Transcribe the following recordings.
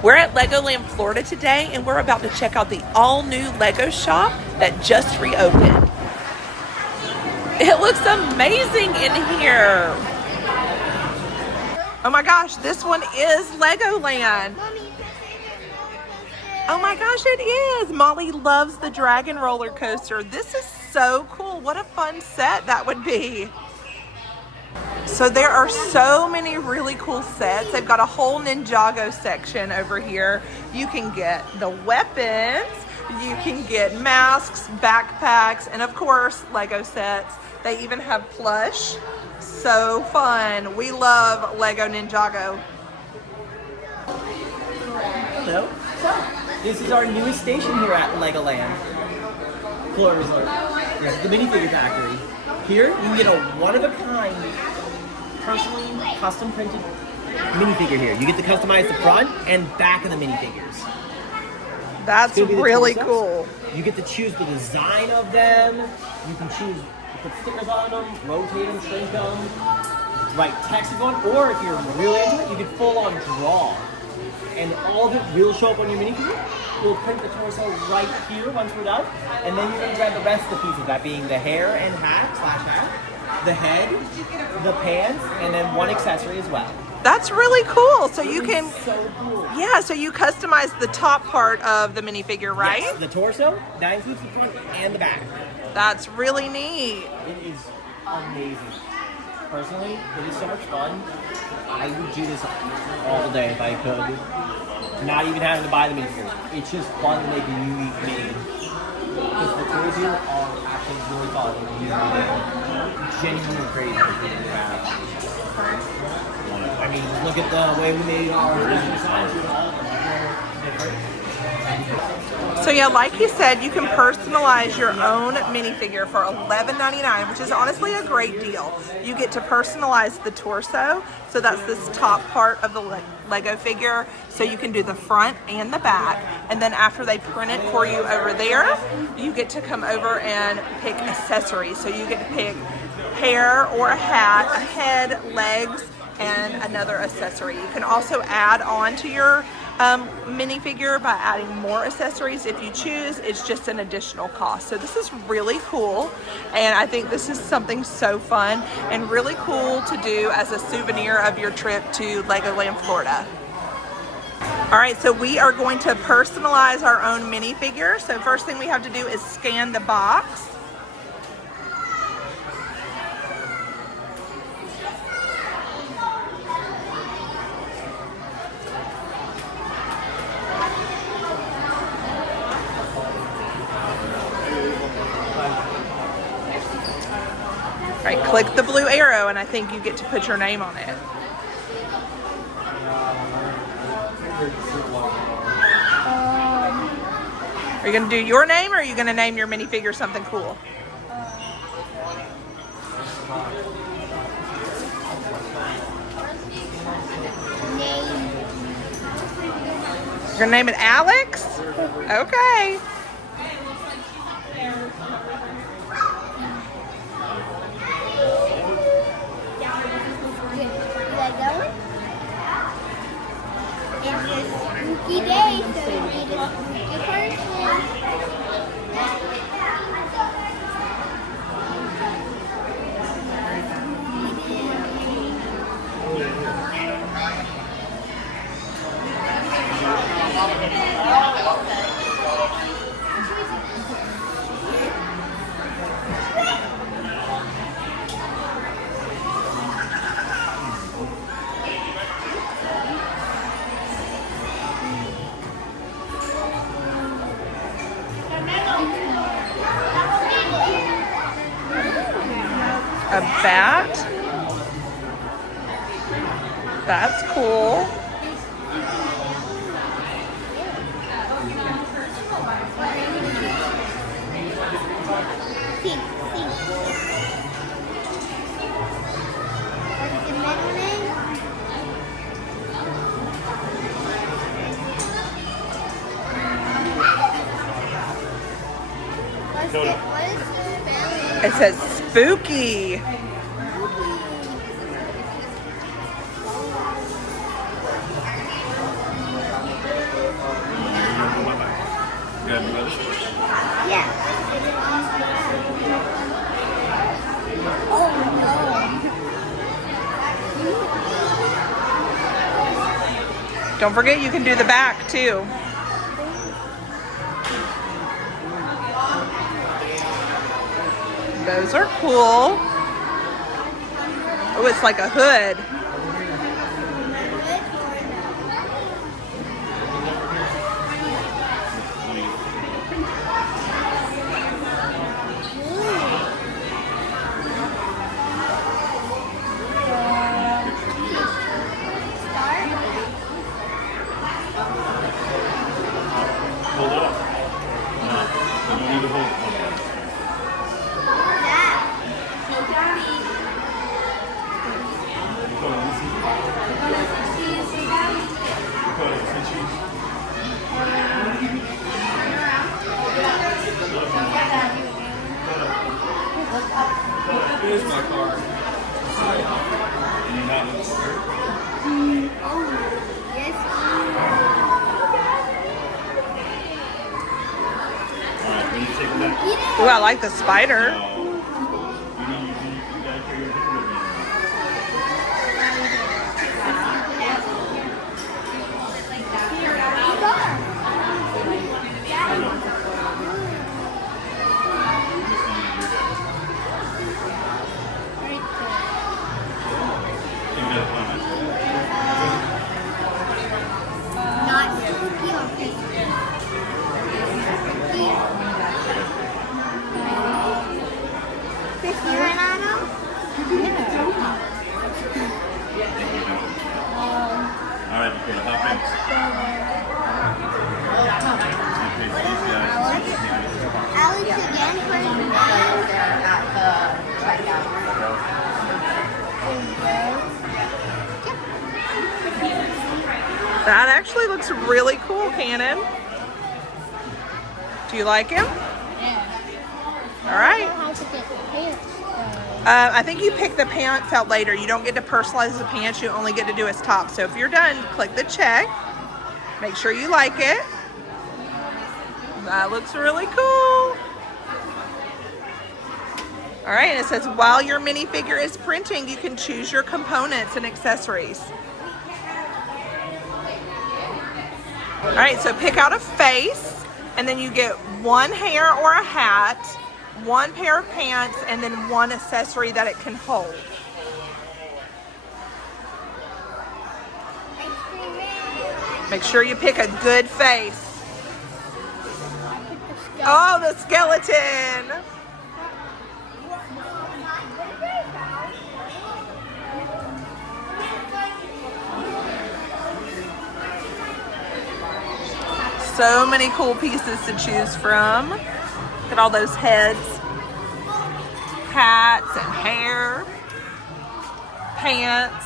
We're at LEGOLAND Florida today, and we're about to check out the all-new LEGO shop that just reopened. It looks amazing in here. Oh my gosh, this one is LEGOLAND. Oh my gosh, it is. Molly loves the dragon roller coaster. This is so cool. What a fun set that would be. So there are so many really cool sets. They've got a whole Ninjago section over here. You can get the weapons, you can get masks, backpacks, and of course, Lego sets. They even have plush. So fun. We love Lego Ninjago. Hello. This is our newest station here at LEGOLAND Florida. This is the Minifigure Factory. Here, you can get a one-of-a-kind, personally custom printed minifigure here. You get to customize the front and back of the minifigures. That's really cool. You get to choose the design of them. You can choose to put stickers on them, rotate them, shrink them, write text if you want, or if you're really into it, you can full-on draw. And all of it will show up on your minifigure. We'll print the torso right here once we're done, and then you're going to grab the rest of the pieces, that being the hair and hat, the head, the pants, and then one accessory as well. That's really cool. So you can, so cool. Yeah, so you customize the top part of the minifigure, right? Yes, the torso, that includes the front and the back. That's really neat. It is amazing. Personally, it is so much fun. I would do this all day if I could. Not even having to buy the minifigure. It's just fun to make a unique mini. Because the toys here are actually really fun and genuinely crazy. I mean, look at the way we made our designs. So yeah, like you said, you can personalize your own minifigure for $11.99, which is honestly a great deal. You get to personalize the torso, so that's this top part of the Lego figure, so you can do the front and the back, and then after they print it for you over there, you get to come over and pick accessories. So you get to pick hair or a hat, a head, legs, and another accessory. You can also add on to your minifigure by adding more accessories if you choose. It's just an additional cost. So this is really cool, and I think this is something so fun and really cool to do as a souvenir of your trip to LEGOLAND Florida. All right, so we are going to personalize our own minifigure. So first thing we have to do is scan the box. Right, click the blue arrow, and I think you get to put your name on it. Are you going to do your name, or are you going to name your minifigure something cool? You're going to name it Alex? Okay. Spooky day, so we need a spooky person. A bat. That's cool. What's the middle name? What is the spelling? It says spooky. grab the other stuff? Yeah. Oh no. Don't forget you can do the back too. Those are cool. Oh, it's like a hood. Hold it up. No, you don't need to hold it. Here's my card. And you have it. Alright, when you take it back. Ooh, I like the spider. You gotta carry your hand with Not spooky or creepy. Chrissy Renato? Alright, okay, hop in. Okay, these guys. Alex again for his name. That actually looks really cool, Cannon. Do you like him? All right. How to get the pants. I think you pick the pants out later. You don't get to personalize the pants. You only get to do his top. So if you're done, click the check. Make sure you like it. That looks really cool. All right, and it says, while your minifigure is printing, you can choose your components and accessories. All right, so pick out a face, and then you get one hair or a hat, one pair of pants, and then one accessory that it can hold. Make sure you pick a good face. Oh, the skeleton. So many cool pieces to choose from. Look at all those heads, hats and hair, pants.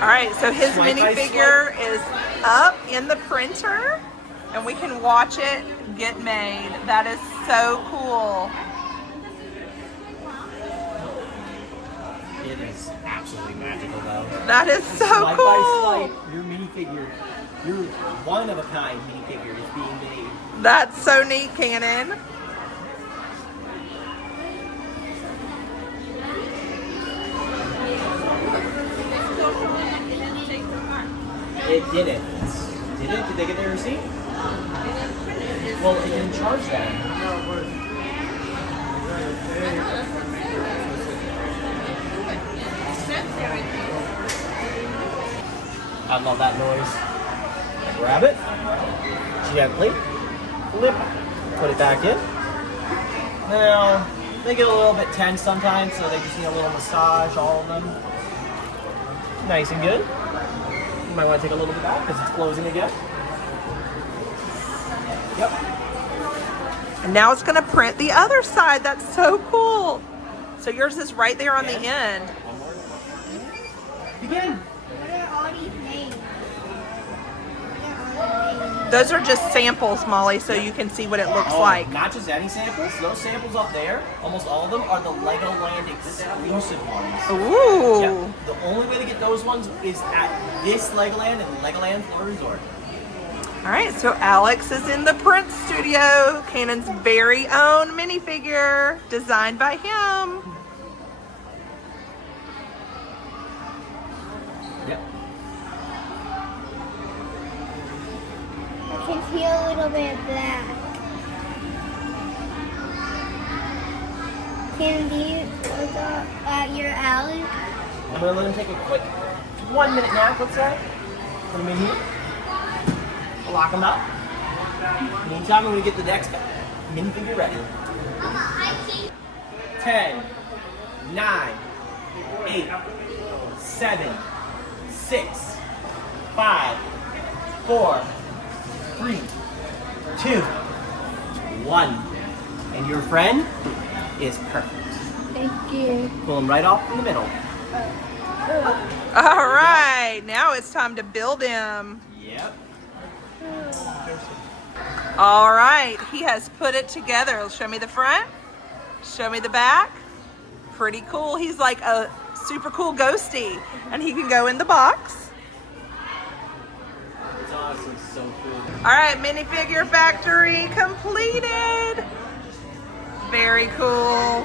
All right, so his minifigure is up in the printer and we can watch it get made. That is so cool. It is absolutely magical, though. That is so Swipe cool. by swipe, your minifigure, your one-of-a-kind minifigure is being made. That's so neat, Cannon. It didn't. Did it? Did they get their receipt? Well, it didn't charge them. I love that noise. Grab it, gently, flip, put it back in. Now, they get a little bit tense sometimes, so they just need a little massage, all of them. Nice and good. You might want to take a little bit out because it's closing again. Yep. And now it's gonna print the other side. That's so cool. So yours is right there on the end. Begin. What are all these names? Those are just samples, Molly, so you can see what it looks like. Not just any samples. Those samples up there, almost all of them, are the LEGOLAnd exclusive ones. Ooh. Yep. The only way to get those ones is at this LEGOLAND and LEGOLAND Florida Resort. All right, so Alex is in the print studio, Kanan's very own minifigure, designed by him. Yep. I can feel a little bit of black. Can you look at your Alex? I'm gonna let him take a quick 1 minute nap, let's say. Put him in here. Lock him up. Meantime, I'm gonna get the next minifigure ready. 10, 9, 8, 7, 6, 5, 4, 3, 2, 1. And your friend is perfect. Thank you. Pull him right off in the middle. All right, now it's time to build him. Yep. All right, he has put it together. Show me the front. Show me the back. Pretty cool. He's like a super cool ghosty, and he can go in the box. It's awesome, so cool. All right, Minifigure Factory completed. Very cool.